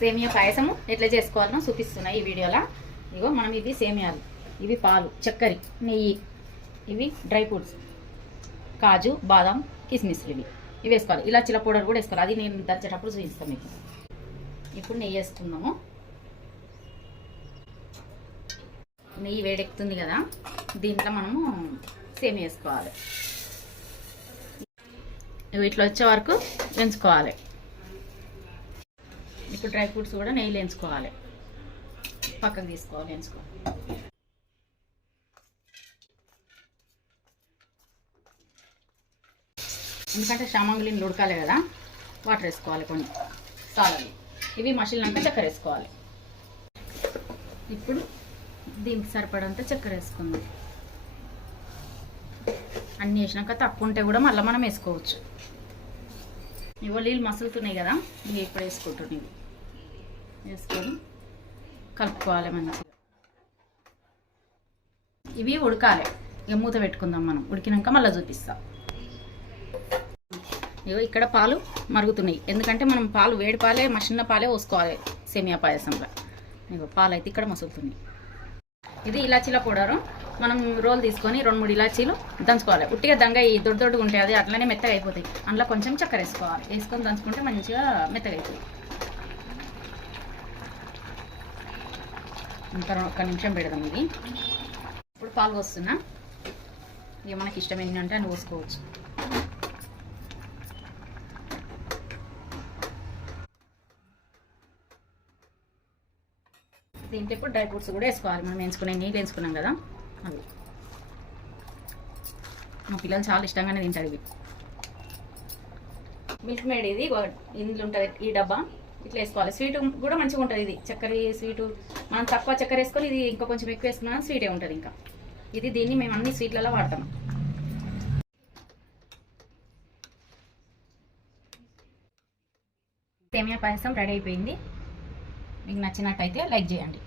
సేమియా పాయసము ఎట్లా చేసుకోవాలనో చూపిస్తున్నా ఈ వీడియోలో. ఇగో మనం ఇవి సేమియాలు, ఇవి పాలు, చక్కెర, నెయ్యి, ఇవి డ్రై ఫ్రూట్స్, కాజు, బాదం, కిస్మిస్లు, ఇవి వేసుకోవాలి. ఇలాచీల పౌడర్ కూడా వేసుకోవాలి, అది నేను దంచేటప్పుడు చూపిస్తాను మీకు. ఇప్పుడు నెయ్యి వేసుకుందాము. నెయ్యి వేడెక్కుతుంది కదా, దీంట్లో మనము సేమియా వేసుకోవాలి. ఇట్లా వచ్చే వరకు వేయించుకోవాలి. ఇప్పుడు డ్రై ఫ్రూట్స్ కూడా నెయ్యిలో వేయించుకోవాలి, పక్కకు తీసుకోవాలి, వేయించుకోవాలి. ఎందుకంటే సామాగ్రిని ఉడకాలి కదా, వాటర్ వేసుకోవాలి కొన్ని సాలలు. ఇవి మసిలినాక చక్కెర వేసుకోవాలి. ఇప్పుడు దీనికి సరిపడంత చక్కెర వేసుకుందాం. అన్నీ వేసినాక తక్కువ ఉంటే కూడా మళ్ళీ మనం వేసుకోవచ్చు. ఇవో నీళ్ళు మసులుతున్నాయి కదా, ఇవి ఇప్పుడు వేసుకుంటున్నాయి. వేసుకొని కలుపుకోవాలి మంచిగా. ఇవి ఉడకాలి, ఇక మూత పెట్టుకుందాం మనం. ఉడికినాక మళ్ళీ చూపిస్తాం. ఇగో ఇక్కడ పాలు మరుగుతున్నాయి, ఎందుకంటే మనం పాలు వేడి పాలే, మసిన పాలే పోసుకోవాలి సేమియా పాయసంలో. ఇగో పాలు అయితే ఇక్కడ మసులుతున్నాయి. ఇది ఇలాచీల పౌడరు. మనం రోల్ తీసుకొని 2-3 ఇలాచీలు దంచుకోవాలి. ఉట్టిగా దంగ దొడ్డుగా ఉంటాయి, అది అట్లనే మెత్తగా అయిపోతాయి. అందులో కొంచెం చక్కెర వేసుకోవాలి, వేసుకొని దంచుకుంటే మంచిగా మెత్తగా అవుతుంది. ఇంకా 1 నిమిషం పెడదాం ఇది. ఇప్పుడు పాలు పోస్తున్నా. ఇక మనకి ఇష్టం ఏంటంటే అని పోసుకోవచ్చు. దీంట్లో ఇప్పుడు డ్రై ఫ్రూట్స్ కూడా వేసుకోవాలి. మనం వేసుకునే నీళ్ళు వేసుకున్నాం కదా అవి. మా పిల్లలు చాలా ఇష్టంగానే తింటారు ఇవి. మిల్క్ మేడ్ ఇది ఇందులో ఉంటుంది, ఈ డబ్బా ఇట్లా వేసుకోవాలి. స్వీట్ కూడా మంచిగా ఉంటుంది ఇది. చక్కెర స్వీటు మనం తక్కువ చక్కెర వేసుకొని ఇది ఇంకా కొంచెం ఎక్కువ వేసుకున్నా స్వీటే ఉంటుంది. ఇంకా దీన్ని మేము అన్ని స్వీట్లలో వాడతాం. సేమియా పాయసం రెడీ అయిపోయింది. మీకు నచ్చినట్టయితే లైక్ చేయండి.